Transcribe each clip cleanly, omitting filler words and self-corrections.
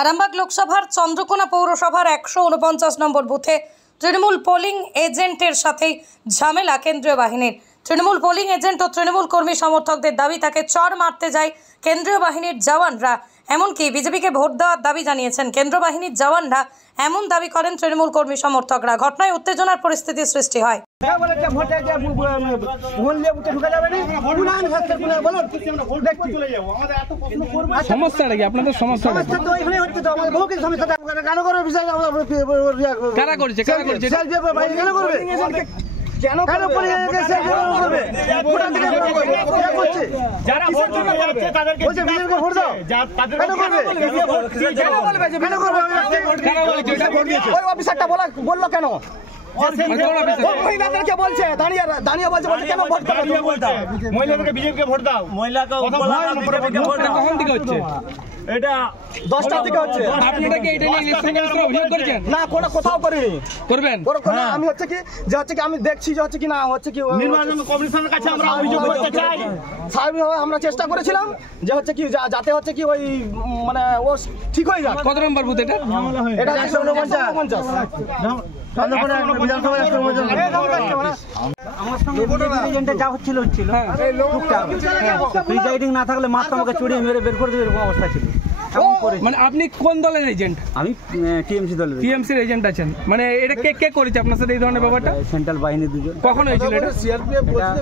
আরামবাগ লোকসভার চন্দ্রকোনা পৌরসভার 149 নম্বর বুথে তৃণমূল পোলিং এজেন্টের সাথেই ঝামেলা কেন্দ্রীয় বাহিনীর। তৃণমূল পোলিং এজেন্ট ও তৃণমূল কর্মী সমর্থকদের দাবি তাকে চড় মারতে যায় কেন্দ্রীয় বাহিনীর জওয়ানরা। এমনকি বিজেপিকে ভোট দেওয়ার দাবি জানিয়েছেন কেন্দ্রীয় বাহিনীর জওয়ানরা, এমন দাবি করেন তৃণমূল কর্মী সমর্থকরা। ঘটনায় উত্তেজনার পরিস্থিতির সৃষ্টি হয়। সমস্যাটা কি আপনাদের? সমস্যা কারা করছে? বললো কেন? মহিলাদেরকে বলছে দাঁড়িয়ে বলছে কেন ভোট দাও, মহিলাদেরকে বিজেপিকে ভোট দাও। কখন থেকে হচ্ছে এটা 10টার থেকে হচ্ছে। আপনারা কি এটা নিয়ে ইলেকশন কমিশনে অভিযোগ করেছেন? না, কোথাও করিনি। করবেন? আমি হচ্ছে কি আমি দেখছি যে হচ্ছে কি না হচ্ছে কি নির্বাচন কমিশনের কাছে আমরা অভিযোগ করতে চাই। স্বাভাবিকভাবে আমরা চেষ্টা করেছিলাম যে হচ্ছে কি যাতে হচ্ছে কি ওই মানে ও ঠিক হয়ে যায়। কত নম্বর বুথ এটা? এটা 149। যা হচ্ছিল প্রিজাইডিং না থাকলে মাত্র আমাকে চড়িয়ে মেরে বের করে দেবে এরকম অবস্থা ছিল। মানে আপনি কোন দলের এজেন্ট? আমি টিএমসি দলের। টিএমসির এজেন্ট আছেন, মানে এটা কে করেছে আপনার সাথে এই ধরনের ব্যাপারটা? সেন্ট্রাল বাহিনী দুজন। কখন হয়েছিল এটা?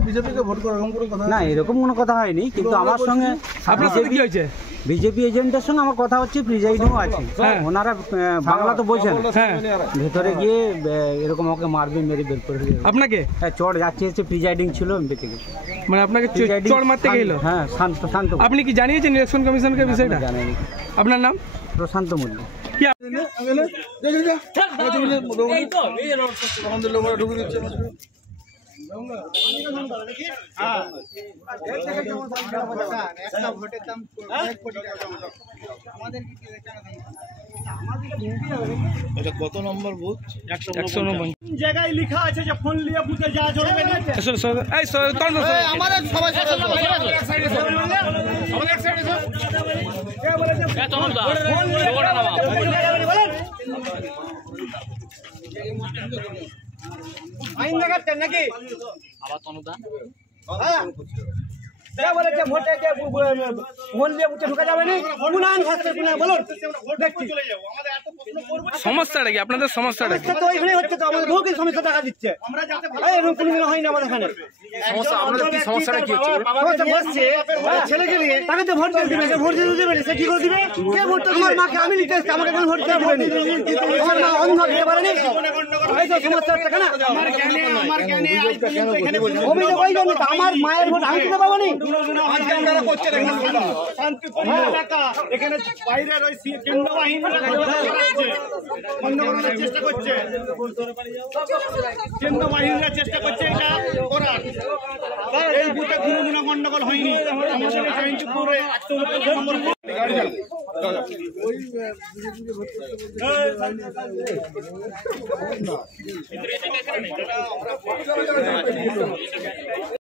বিজেপিকে ভোট করে এরকম কোনো কথা না, এরকম কোনো কথা হয়নি, কিন্তু আমার সঙ্গে আপনার সাথে কি হয়েছে? বিজেপি এজেন্টের সঙ্গে আমার কথা হচ্ছে, প্রিজাইডিংও আছে, ওনারা বাংলা তো বোঝেন। ভেতরে গিয়ে এরকম আমাকে মারবে, মেরে বের করে দেবে। আপনাকে? হ্যাঁ, চড় যাচ্ছে প্রিজাইডিং ছিল আমি বেঁচে গেছি। মানে আপনাকে চড় মারতে গেল? হ্যাঁ, শান্ত। আপনি কি জানিয়েছেন ইলেকশন কমিশনকে বিষয়টা? জানেন। আপনার নাম? প্রশান্ত মল্লিক। কি এটা কত নম্বর বুথ? 149 জায়গায় লেখা আছে যে ফোন নিয়ে বুথে যাওয়া চলবে না। আমাদের সবাই আইন লাগাচ্ছেন নাকি? আবার তনুদান বলেছে ভোটে যে ফোন দিয়ে বুথে ঢোকা যাবে না। বলুন, দেখছি সমস্যাটা কি আপনাদের? সমস্যাটা কি? তো ওইখানে হচ্ছে তো আমাদের বহু কিছু সমস্যা দেখা দিচ্ছে। এরকম কোনোদিন হয় না আমাদের এখানে। সমস্যাটা কি হচ্ছে? ছেলেকে নিয়ে তাকে তো ভোট দিবে, ভোট দিতে দেবে, সে কি করে দিবে? কে ভোট? আমার মাকে আমি নিতে এসেছি, আমাকে কোনো ভোট দিতে দেবে না। আমার মা অন্ধ দিতে পারেনি, এই তো সমস্যা হচ্ছে কেন? অভিযোগ ওই জন্য তো, আমার মায়ের ভোট আমি দিতে পাবো না। এখানে বাইরে কেন্দ্র বাহিনী চেষ্টা করছে, কেন্দ্র বাহিনীরা চেষ্টা করছে এটা করার। এই বুথে কোনো গন্ডগোল হয়নি। আমাদের জয়ন্তপুরে 149 নম্বর